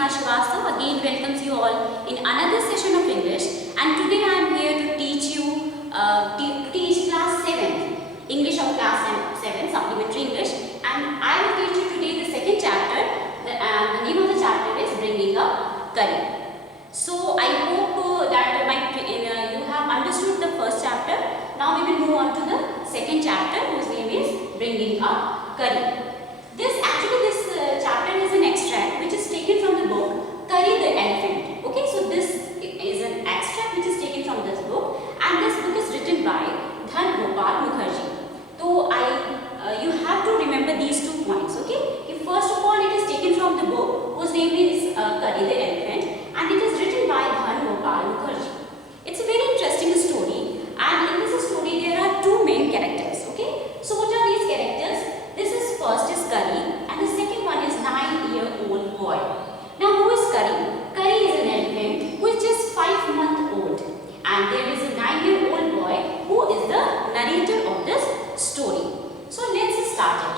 Neha Srivastav again welcomes you all in another session of English, and today I am here to teach you teach class 7 English of class 7 supplementary English, and I will teach you today the second chapter. The name of the chapter is Bringing Up Curry. So I hope that you have understood the first chapter. Now we will move on to the second chapter, whose name is Bringing Up Curry. This chapter is an extract which is taken from the book Curry the Elephant. Okay, so this is an extract which is taken from this book, and this book is written by Dhan Gopal Mukherjee. So you have to remember these 2 points. Okay, first of all, it is taken from the book whose name is Curry the Elephant, and it is written by Dhan Gopal Mukherjee. It's a very interesting story, and in this story there are 2 main characters. Okay, so what are these characters? First is Curry, and the second one is 9-year-old boy. Now, who is Curry? Curry is an elephant who is just 5-month-old, and there is a 9-year-old boy who is the narrator of this story. So let's start it.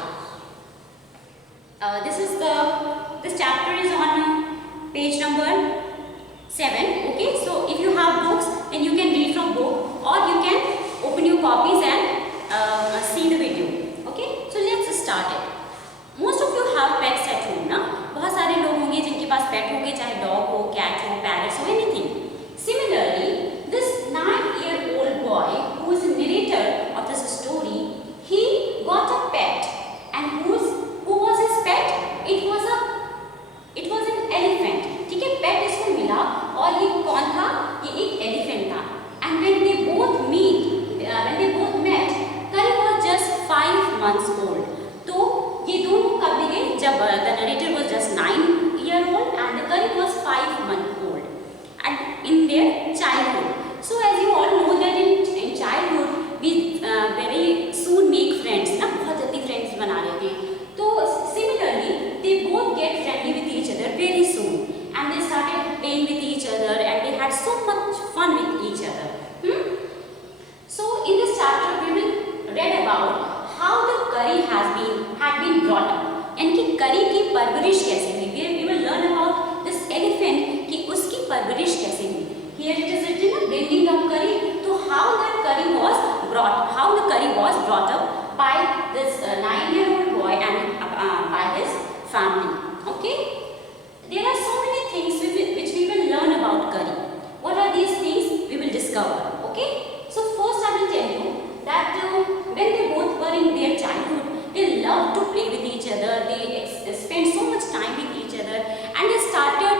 This chapter is on page number 7. Okay, so if you have books, then you can read from book, or you can open your copies and see the video. Okay, so let's start it. Most of you have pets at home, ना? बहुत सारे लोग होंगे जिनके पास पेट होंगे, चाहे dog हो, cat हो, पैरट्स हो, anything. Similarly, this 9-year-old boy who is the narrator of this story, he got a pet, and who was his pet? It was an elephant. ठीक है, pet इसको मिला, और ये कौन था? ये एक elephant था. And when they both met, Curry was just 5 months old. तो ये दोनों कब मिले? जब the narrator was just 9-year-old and the Curry was 5-month-old, and in their childhood. So as you all know that in childhood we very soon make friends, ना? बहुत जल्दी friends बना लेते हैं. तो similarly they both get friendly with each other very soon, and they started playing with each other, and they had so much fun with each other. So in this chapter we will read about how the Curry had been brought up, यानी कि Curry की परवरिश कैसे हुई. We will learn about this elephant कि उसकी परवरिश कैसे हुई. Here it is written, bringing up Curry. तो how the Curry was brought up by this 9-year-old boy and by his family. Okay, there are so many things which we will learn about Curry. What are these things? We will discover. Okay, so first I will tell you that when they both were in their childhood, they loved to play with each other. They spent so much time with each other, and they started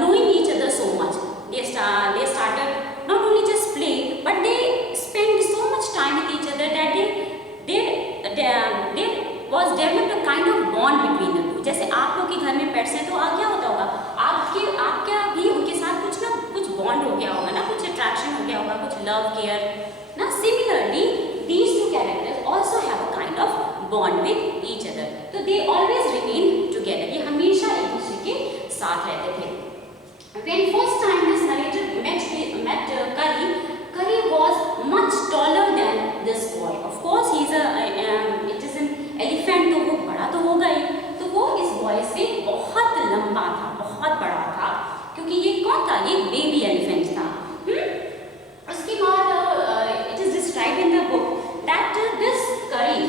knowing each other so much. They started not only just play, but they spent so much time with each other that there was developed a kind of bond between the two. जैसे आप लोग के घर में pets हैं, तो क्या होता होगा, आपका भी उनके साथ कुछ बॉन्ड हो गया होगा ना, कुछ अट्रैक्शन हो गया होगा, कुछ लव केयर ना. Similarly, these 2 characters also have a kind of bond with each other. So they always remain together. ये हमेशा एक दूसरे के साथ रहते थे. When first time this narrator met Curry was much taller than this boy. Of course, it is an elephant, तो वो बड़ा तो होगा ही. तो वो इस boy से बहुत लंबा था, बहुत बड़ा था, क्योंकि ये कौन था? ये baby elephant था. उसके बाद it is described in the book that this Curry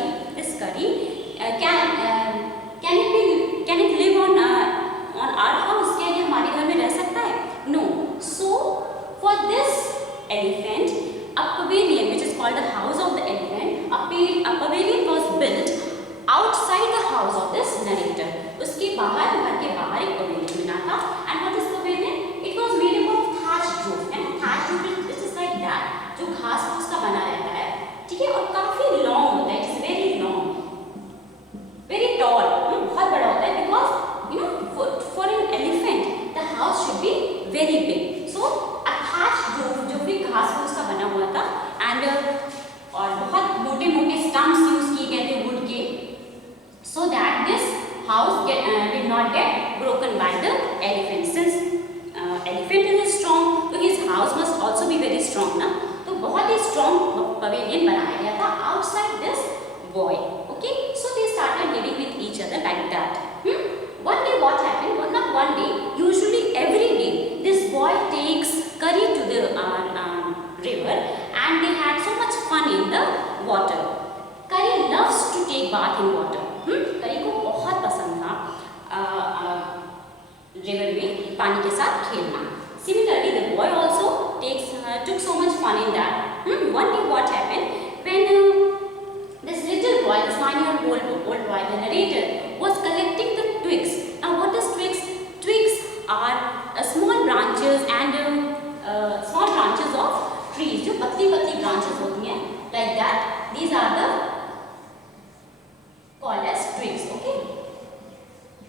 can it live on our house? क्या ये हमारे घर में रह सकता है? No. So for this elephant, a pavilion, which is called the house of the elephant, a pavilion was built outside the house of this narrator. उसके बाहर, घर के बाहर एक pavilion बना था. And what is pavilion? It was made up of thatched roof, and thatched roof is just like that, जो घास फूस का बना रहता है. ठीक है, और काफी लॉन्ग होता है. It's very long, very tall, बहुत बड़ा होता है. Because for an elephant the house should be very big. So a thatched roof, जो भी घास फूस का बना हुआ था, एंड और बहुत मोटे मोटे स्टम्प्स यूज किए गए थे वुड के, so that this house did not get broken by the elephant. Since elephant is strong, so his house must also be very strong ना. तो बहुत ही strong pavilion बनाया गया था outside this boy. Okay, so they started living with each other like that. One day what happened? One day,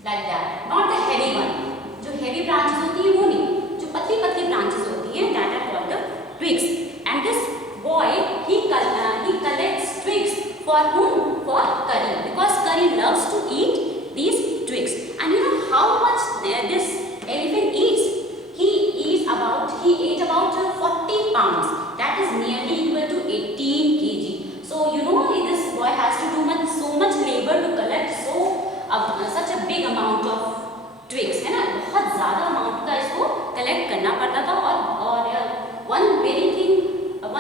like that, not the heavy one. जो heavy branches होती है वो नहीं, जो पतली पतली branches होती है, that are called the twigs. And this boy he collects twigs for whom? For Curry, because Curry loves to eat these twigs. And you know how much this elephant eats? He ate about 40 pounds. That is nearly equal to 18 kg. So you know this boy has to do so much labor to collect such a big amount of twigs, है ना, बहुत ज़्यादा amount का इसको collect करना पड़ता था. और one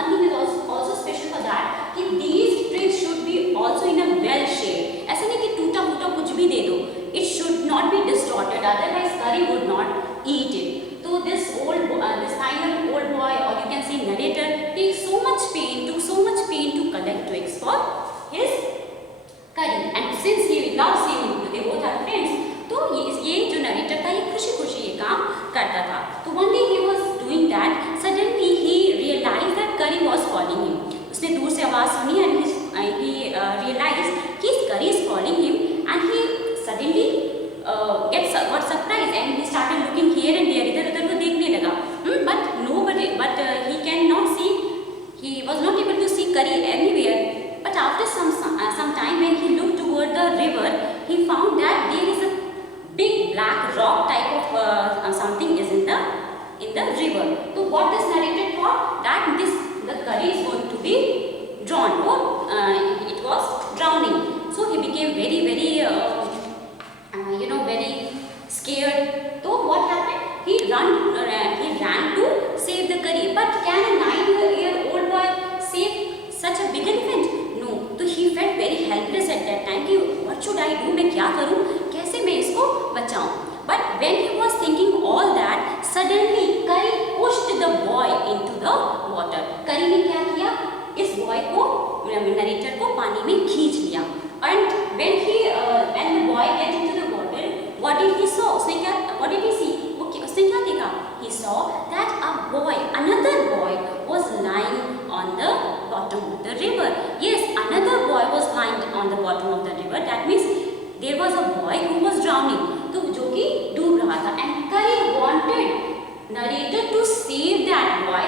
thing is also special for that कि these twigs should be also in a well shape. ऐसा नहीं कि टूटा फूटा कुछ भी दे दो. It should not be distorted, otherwise Curry would not eat it. So this 9-year-old old boy, or you can say narrator, took so much pain to collect twigs for his Curry. And since he loves him, they both are friends, तो ये जो narrator था ये खुशी ये काम करता था. तो one day he was doing that, suddenly he realized that Curry was calling him. उसने दूर से आवाज़ सुनी and he realized कि Curry is calling him, and he suddenly got surprised and he started looking here and there, इधर-उधर को देखने लगा. But he cannot see. He was not able to see Curry anywhere. But after some time, when he looked toward the river, he found that there is a big black rock type of something is in the river. So what this narrator thought, that the Curry is going to be drowned, or it was drowning. So he became very very scared. So what happened? He ran to save the Curry. But can a 9-year-old boy save such a big elephant? No. So he felt very helpless at that time कि what should I do? मैं क्या करूँ? कैसे मैं इसको बचाऊँ? But when he was thinking all that, suddenly Curry pushed the boy into the water. Curry ने क्या किया? इस boy को, narrator को पानी में खींच लिया. And when the boy went into the water, what did he saw? What did he see? उसने क्या देखा? He saw that another boy was lying on the bottom of the river. Yes, another boy was lying on the bottom of the river. That means there was a boy who was drowning, तो जो कि डूब रहा था. And Curry wanted narrator to save that boy.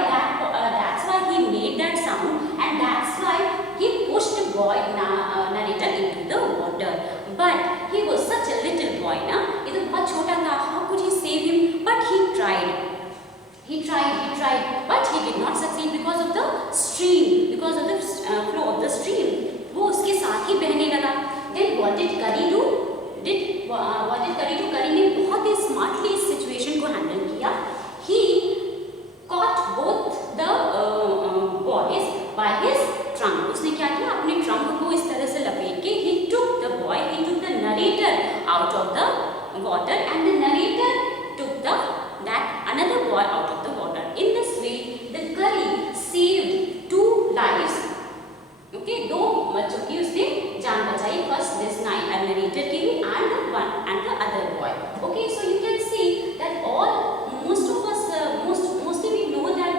That's why he made that sound, and that's why he pushed narrator into the water. But he was such a little boy, ना? ये तो बहुत छोटा था. How could he save him? But he tried. He tried, but he did not succeed because of the stream, because of the flow of the stream. वो उसके साथ ही बहने लगा. Then what did Curry do? Curry ने बहुत ही smartly इस situation को handle किया. He caught both the boys by his trunk. उसने क्या किया? अपने trunk को इस तरह से लपेट के he took the narrator out of the water, and the narrator took that another boy out of the water. In this way, the Curry saved 2 lives. Okay, 2 बच्चों की उसने जान बचाई. First this narrator की and the other boy. Okay, so you can see that most of us mostly we know that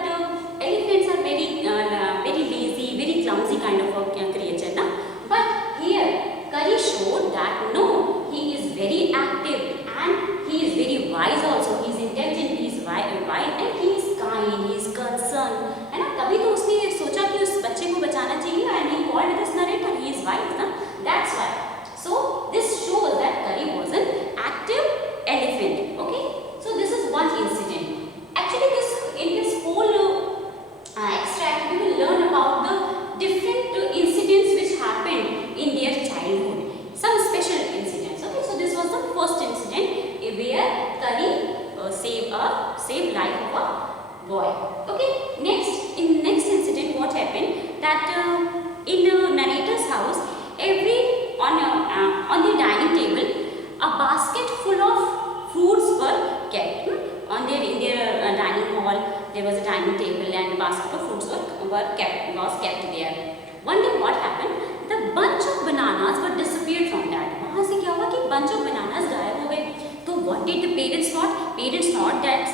elephants are very lazy, very clumsy kind of a creature, na? But here Curry showed that no, he is very active and he is very wise also. He is intelligent, he is wise, and he is kind, he is concerned. है ना? तभी तो उसने सोचा कि उस बच्चे को बचाना चाहिए, and he called this narrator. He is wise, ना? That's why. So this shows that Curry was an active elephant. Okay? So this is one incident. Actually, in this whole extract, we will learn about the different incidents which happened in their childhood. Some special incidents. Okay, so this was the first incident where Curry saved life of a boy. Okay, in next incident, what happened? That in a narrator's house, on the dining table, a basket full of fruits were kept. In their dining hall, there was a dining table, and a basket of fruits was kept there. One day, what happened? The bunch of bananas were disappeared from that. वहाँ से क्या हुआ कि bunch of bananas गायब हो गए. तो what did the parents thought? Parents thought that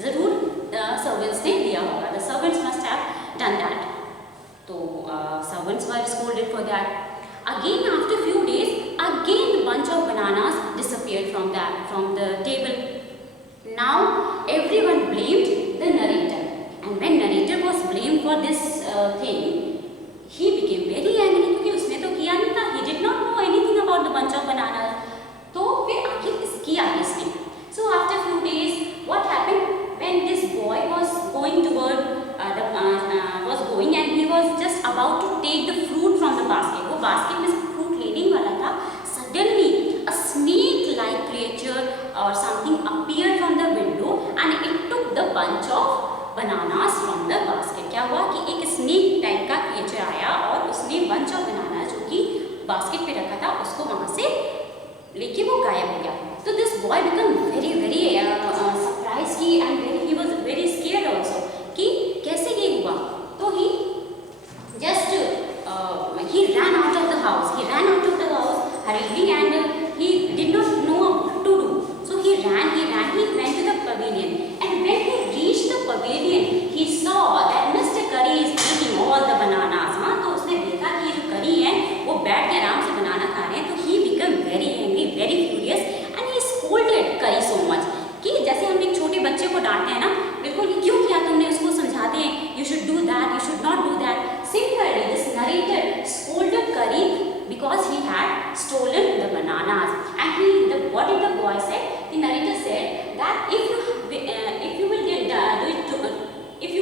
जरूर servants ने दिया होगा. The servants must have done that. तो servants were scolded for that. Again, after few days, again the bunch of bananas disappeared from everyone blamed the narrator. And when narrator was blamed for this thing, he became very angry क्योंकि उसने तो किया नहीं था. He did not know anything about the bunch of bananas. तो फिर आखिर किया किसने? So after few days, what happened? When this boy was going toward was going and he was just about to take the fruit from the basket. वो basket में से fruit लेने ही वाला था. Suddenly, a snake-like creature or something appeared from the window and it took the bunch of bananas from the basket. क्या हुआ कि एक snake type का creature आया और उसने bunch of bananas जो कि basket पे रखा था उसको वहाँ से लेके वो गायब हो गया. So this boy became very surprised and he was very scared also कि कैसे ये हुआ. तो he just he ran out of the house. He ran out of the house hurriedly and he did not know what to do. So he went to the pavilion, and when he reached the pavilion, he saw that Mr. Curry is eating all the bananas. हाँ, तो उसने देखा कि ये जो करी है वो बैठ के आराम से बनाना खा रहे हैं. तो he became very angry, very furious, and he scolded Curry so much कि जैसे हम एक छोटे बच्चे को डांटते हैं ना, बिल्कुल ये क्यों किया तुमने, उसको समझाते हैं you should do that, you should not do that. Similarly, this narrator scolded Curry because he had stolen the bananas. And what did the boy say? The narrator said that if you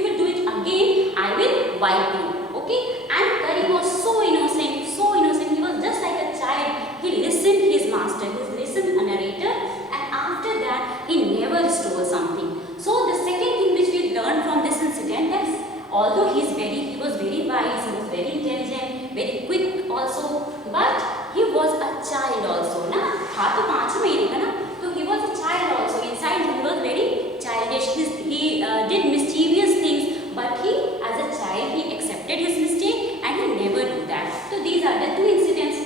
will do it again, I will wipe you. Okay? And Curry was so innocent. He was just like a child. He listened his master. He listened a narrator, and after that, he never stole something. So the second thing which we learned from this incident is, although he was very wise, he was very intelligent, very quick also, but he was a child also. ना था तो 5 महीने का ना, तो he was a child also. Inside he was very childish. He did mischievous things, but as a child, he accepted his mistake and he never do that. So these are the 2 incidents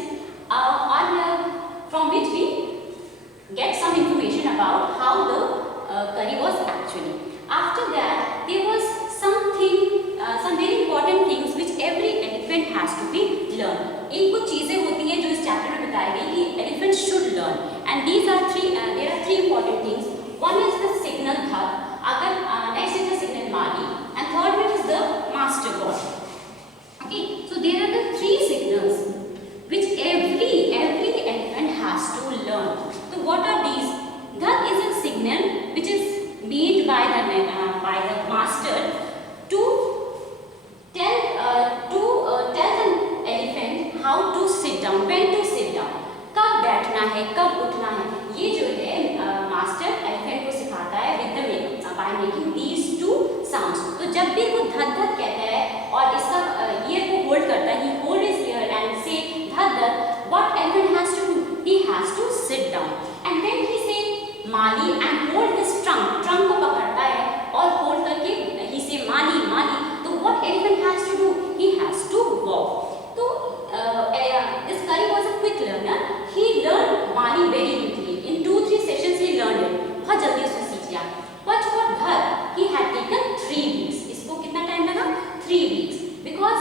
from which we get some information about how the curry was actually. After that, there was some very important things which every elephant has to be learned. एक कुछ चीजें होती हैं जो इस chapter में बताई गई कि elephant should learn, and there are 3 important things. One is the signal dhak, next is the signal mali, and third one is the master god. Okay, so there are the 3 signals which every elephant has to learn. So what are these? Dhak is a signal which is made by the master to tell the elephant how to sit down, when to sit down, कब बैठना है, कब उठना है. ये जो है master elephant को सिखाता है by making these 2 sounds. तो जब भी वो धक धक कहता है और इसका ईयर को होल्ड करता है, he hold his ear and say धक धक, what elephant has to do? He has to sit down. And then he say Mali and hold his trunk को पकड़ता है और hold करके he say माली. तो what elephant has to do? He has to walk. तो this Curry was a quick learner. He learned Mali very quickly. In 2-3 sessions he learned it. बहुत जल्दी उसने सीख लिया. But for Dhak, he had taken 3 weeks. इसको कितना time लगा? 3 weeks. Because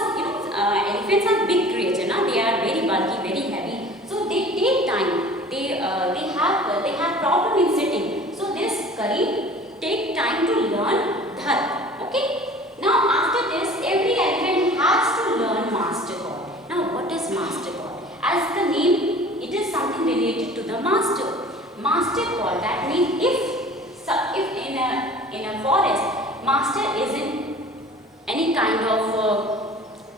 elephants are big creatures, ना? They are very bulky, very heavy. So they take time. They have problem in sitting. So this Curry take time to learn Dhak. Okay. Now after this, every elephant has to learn master god. Now what is master god? As the name, it is something related to the master. Master god, that means if in a forest, master is in any kind of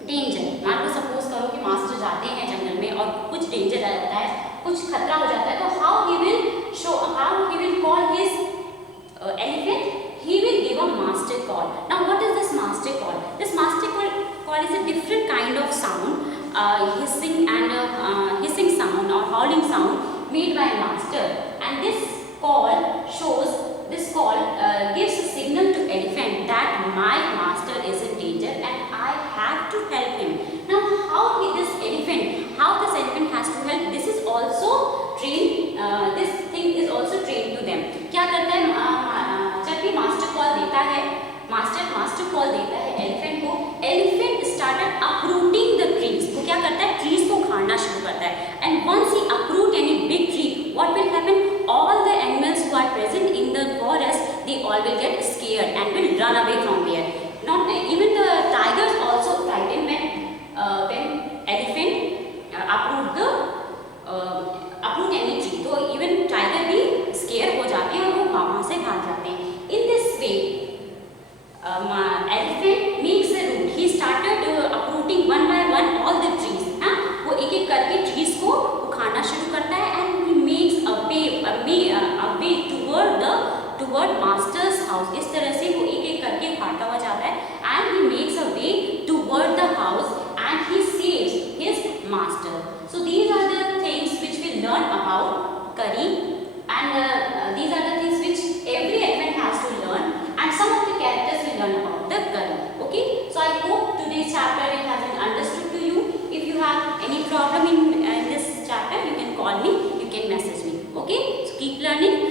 danger. मान लो suppose करो कि master जाते हैं जंगल में और कुछ danger आ जाता है, कुछ खतरा हो जाता है, तो how he will call his elephant? He will give a master call. Now what is this master call? This master call is a different kind of sound, hissing sound or howling sound made by a master, and this call gives a signal to elephant that my master is in danger and I have to help him. Now how this elephant has to help? This is also trained. This thing is also trained to them. क्या करता है जब भी master call देता है elephant को, elephant started uprooting the trees. वो क्या करता है? ट्रीज को उखाड़ना शुरू करता है. And once he uproot any big tree, what will happen? All the animals who are present in the forest, they all will run away from there. Not even the tigers also frightened when elephant uproot any tree. तो even tiger भी scare हो जाते हैं और वो वहाँ से भाग जाते हैं. In this way, elephant makes a route. He started uprooting one by one all the trees. हाँ, वो एक एक करके trees को उखाड़ना शुरू करता है and he makes a way toward master's house. इस तरह से वो एक एक करके उखाड़ता हुआ जाता है and he makes a way toward the house and he saves his master. So these are the things which we learn about curry, and these are the things which every elephant has to learn, and some of the characters we learn about the curry. Okay, so I hope today's chapter it has been understood to you. If you have any problem in this chapter, you can call me, you can message me. Okay, so keep learning.